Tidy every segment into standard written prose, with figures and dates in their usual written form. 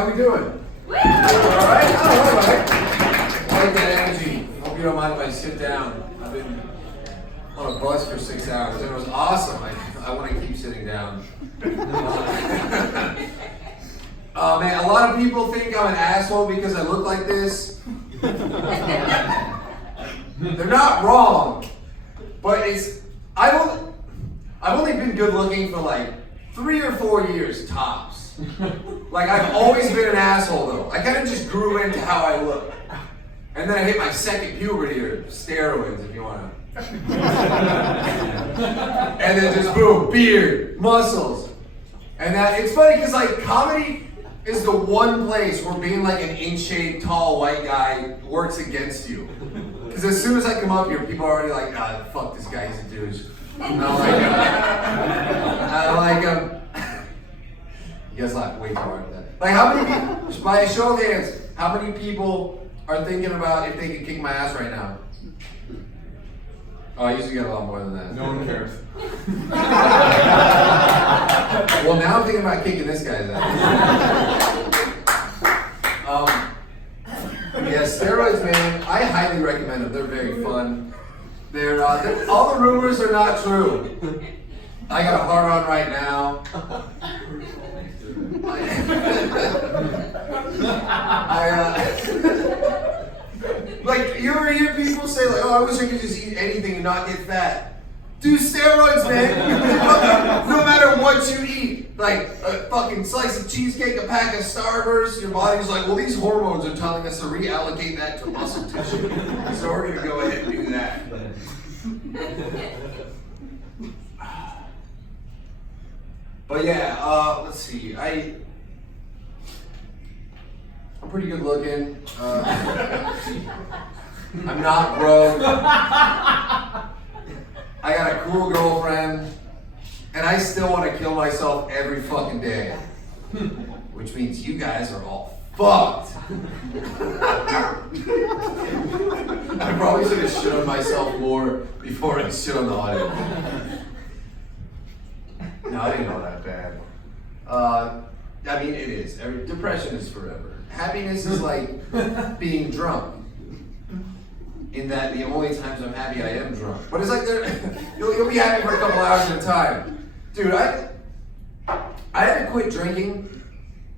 how we doing? Alright? Oh, alright. I like that energy. Hope you don't mind if I sit down. I've been on a bus for 6 hours and it was awesome. I want to keep sitting down. Man, a lot of people think I'm an asshole because I look like this. They're not wrong, but I've only been good looking for like 3 or 4 years tops. Like I've always been an asshole though. I kind of just grew into how I look. And then I hit my second puberty or steroids if you want to. And then just boom, beard, muscles. And it's funny because like comedy is the one place where being like an in-shape, tall, white guy works against you. Because as soon as I come up here, people are already like, ah, fuck this guy, he's a douche. And I like him. You guys laugh way too hard at that. Like how many people, by a show of hands, how many people are thinking about if they could kick my ass right now? Oh, I usually get a lot more than that. No one cares. Well, now I'm thinking about kicking this guy's ass. Yeah, steroids, man. I highly recommend them. They're very fun. They're all the rumors are not true. I got a hard on right now. Like you ever hear people say like, "Oh, I wish I could just eat anything and not get fat." Do steroids, man. No matter what you eat, like a fucking slice of cheesecake, a pack of Starburst, your body's like, well, these hormones are telling us to reallocate that to muscle tissue, so we're gonna go ahead and do that. But yeah, let's see. I'm pretty good looking. I'm not broke. I got a cool girlfriend, and I still want to kill myself every fucking day. Which means you guys are all fucked. I probably should have shit on myself more before I shit on the audience. No, I didn't know that bad. I mean, it is. Depression is forever. Happiness is like being drunk. In that the only times I'm happy, I am drunk. But it's like you'll be happy for a couple hours at a time. Dude, I had to quit drinking,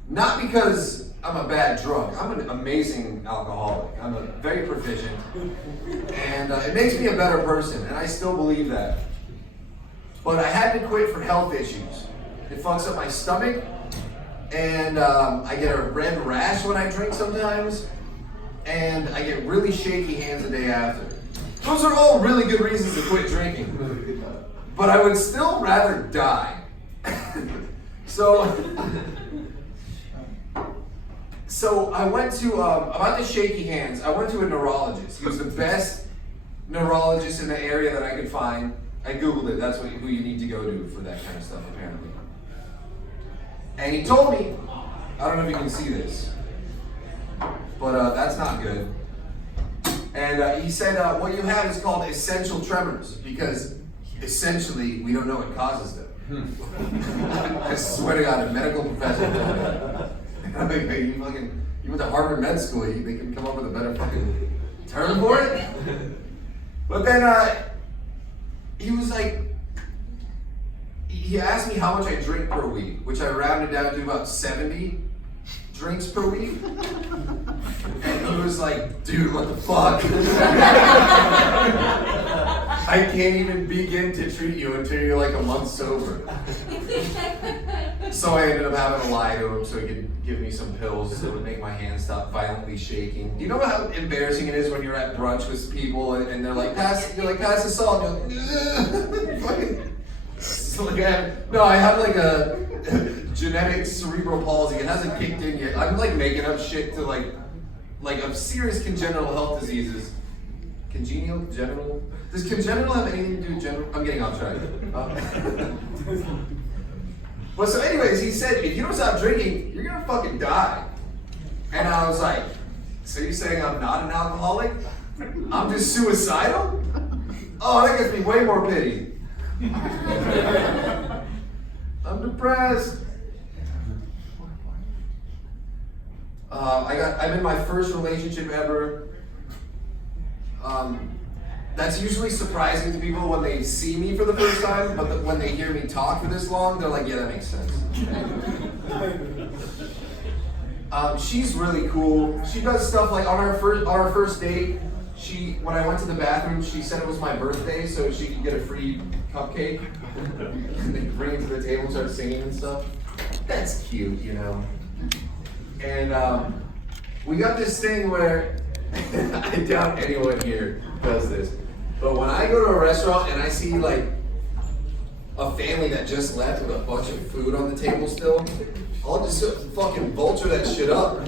not because I'm a bad drunk. I'm an amazing alcoholic. I'm a very proficient. And it makes me a better person, and I still believe that. But I had to quit for health issues. It fucks up my stomach, and I get a red rash when I drink sometimes. And I get really shaky hands the day after. Those are all really good reasons to quit drinking. But I would still rather die. So I went to, about the shaky hands, I went to a neurologist. He was the best neurologist in the area that I could find. I Googled it, that's who you need to go to for that kind of stuff apparently. And he told me, I don't know if you can see this, but that's not good. And he said, what you have is called essential tremors, because essentially we don't know what causes them. I swear to God, a medical professor told me. I'm like, hey, you went to Harvard Med School, they can come up with a better fucking term for it? But then he was like, he asked me how much I drink per week, which I rounded down to about 70 drinks per week. And he was like, dude, what the fuck? I can't even begin to treat you until you're like a month sober. So I ended up having to lie to him so he could give me some pills that would make my hands stop violently shaking. Do you know how embarrassing it is when you're at brunch with people and they're like, pass the salt, and you're like, so like I have like a genetic cerebral palsy. It hasn't kicked in yet. I'm like making up shit to like of serious congenital health diseases. Congenital? Does congenital have anything to do with general? I'm getting off track. Well, so anyways, he said, if you don't stop drinking, you're gonna fucking die. And I was like, so you're saying I'm not an alcoholic? I'm just suicidal? Oh, that gives me way more pity. I'm depressed. I'm in my first relationship ever. That's usually surprising to people when they see me for the first time, but when they hear me talk for this long, they're like, yeah, that makes sense. She's really cool. She does stuff like on our first date, when I went to the bathroom, she said it was my birthday so she could get a free cupcake. And they bring it to the table and start singing and stuff. That's cute, you know. And we got this thing where I doubt anyone here does this, but when I go to a restaurant and I see like a family that just left with a bunch of food on the table still, I'll just fucking vulture that shit up.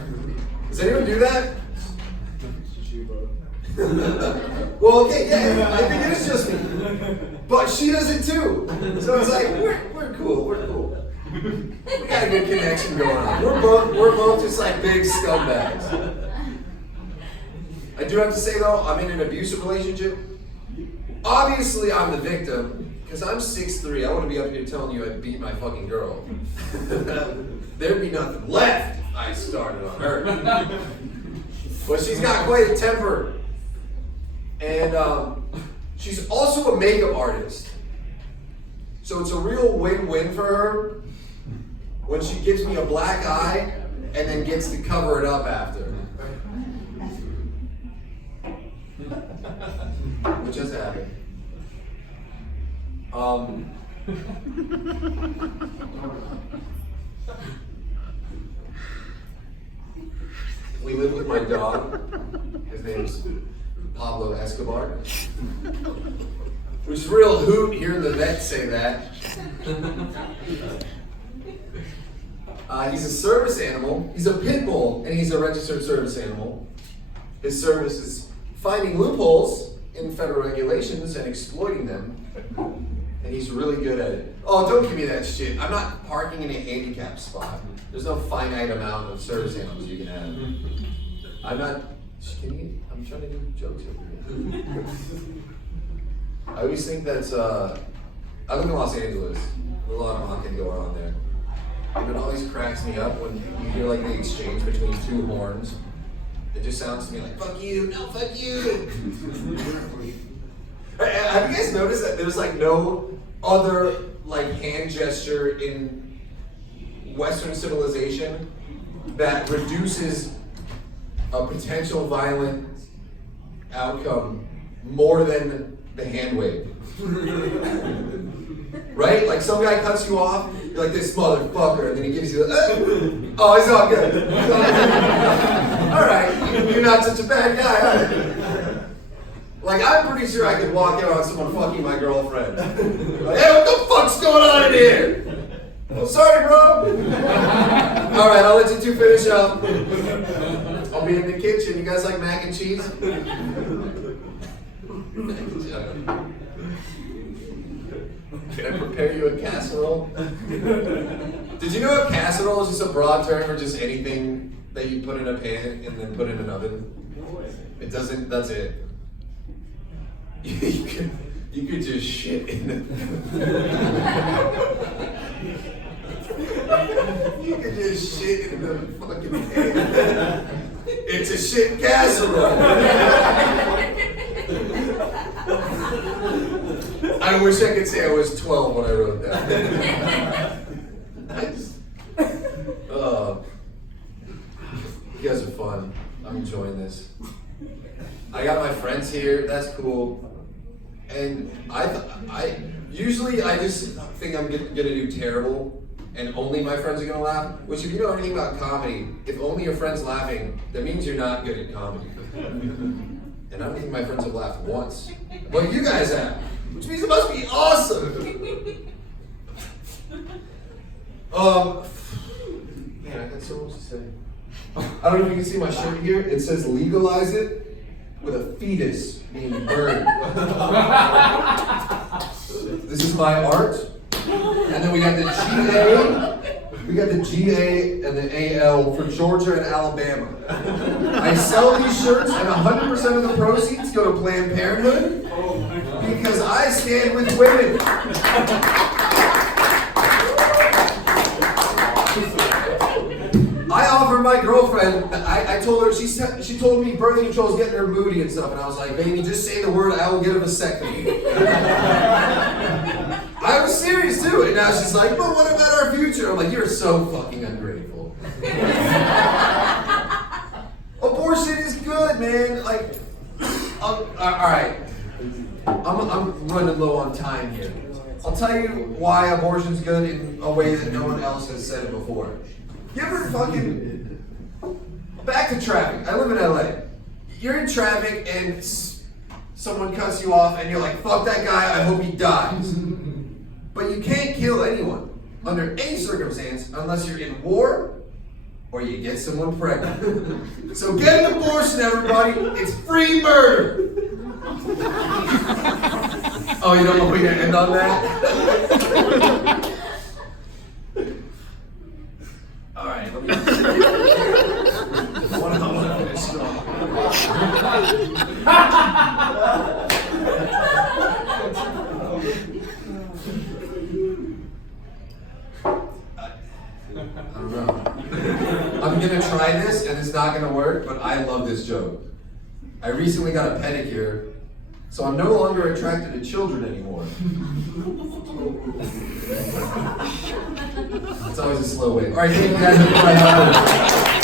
Does anyone do that? Well, okay, yeah, I think it is just me. But she does it too. So it's like, we're cool. We got a good connection going on. We're both just like big scumbags. I do have to say though, I'm in an abusive relationship. Obviously, I'm the victim, because I'm 6'3". I wouldn't be up here telling you I beat my fucking girl. There'd be nothing left if I started on her. But she's got quite a temper. And she's also a makeup artist. So it's a real win-win for her when she gives me a black eye and then gets to cover it up after. Which has happened. We live with my dog. His name's Pablo Escobar. Which is a real hoot hearing the vet say that. He's a service animal. He's a pit bull, and he's a registered service animal. His service is finding loopholes in federal regulations and exploiting them. And he's really good at it. Oh, don't give me that shit. I'm not parking in a handicap spot. There's no finite amount of service animals you can have. I'm not. I'm trying to do jokes over here. I always think that's. I live in Los Angeles. There's a lot of honking going on there. And it always cracks me up when you hear like the exchange between two horns. It just sounds to me like, fuck you, no, fuck you. Have you guys noticed that there's like no other like hand gesture in Western civilization that reduces a potential violent outcome more than the hand wave? Right? Like some guy cuts you off, you're like, this motherfucker, and then he gives you the, oh, it's all good. It's all good. All right, you're not such a bad guy, are you? Like, I'm pretty sure I could walk out on someone fucking my girlfriend. Like, hey, what the fuck's going on in here? Oh, sorry, bro. All right, I'll let you two finish up. I'll be in the kitchen. You guys like mac and cheese? Can I prepare you a casserole? Did you know a casserole is just a broad term for just anything that you put in a pan and then put in an oven? It doesn't, that's it. You could just shit in it. You could just shit in the fucking pan. It's a shit casserole. I wish I could say I was 12 when I wrote that. You guys are fun. I'm enjoying this. I got my friends here. That's cool. And I usually just think I'm gonna do terrible, and only my friends are gonna laugh. Which, if you know anything about comedy, if only your friend's laughing, that means you're not good at comedy. And I don't think my friends have laughed once, but you guys have, which means it must be awesome. Man, I got so much to say. I don't know if you can see my shirt here. It says legalize it, with a fetus being burned. This is my art. And then we got the GA. We got the GA and the AL for Georgia and Alabama. I sell these shirts and 100% of the proceeds go to Planned Parenthood because I stand with women. I offer my my girlfriend, I told her, she told me birth control is getting her moody and stuff, and I was like, baby, just say the word, I will get a vasectomy. I was serious too, and now she's like, but what about our future? I'm like, you're so fucking ungrateful. Abortion is good, man. Like, all right, I'm running low on time here. I'll tell you why abortion's good in a way that no one else has said it before. You ever fucking... Back to traffic. I live in LA. You're in traffic and someone cuts you off and you're like, fuck that guy, I hope he dies. But you can't kill anyone under any circumstance unless you're in war or you get someone pregnant. So get an abortion, everybody. It's free murder. Oh, you don't want me to end on that? All right, let me. I want to finish strong. I don't know. I'm gonna try this, and it's not gonna work, but I love this joke. I recently got a pedicure. So I'm no longer attracted to children anymore. It's always a slow wave. All right, thank you guys.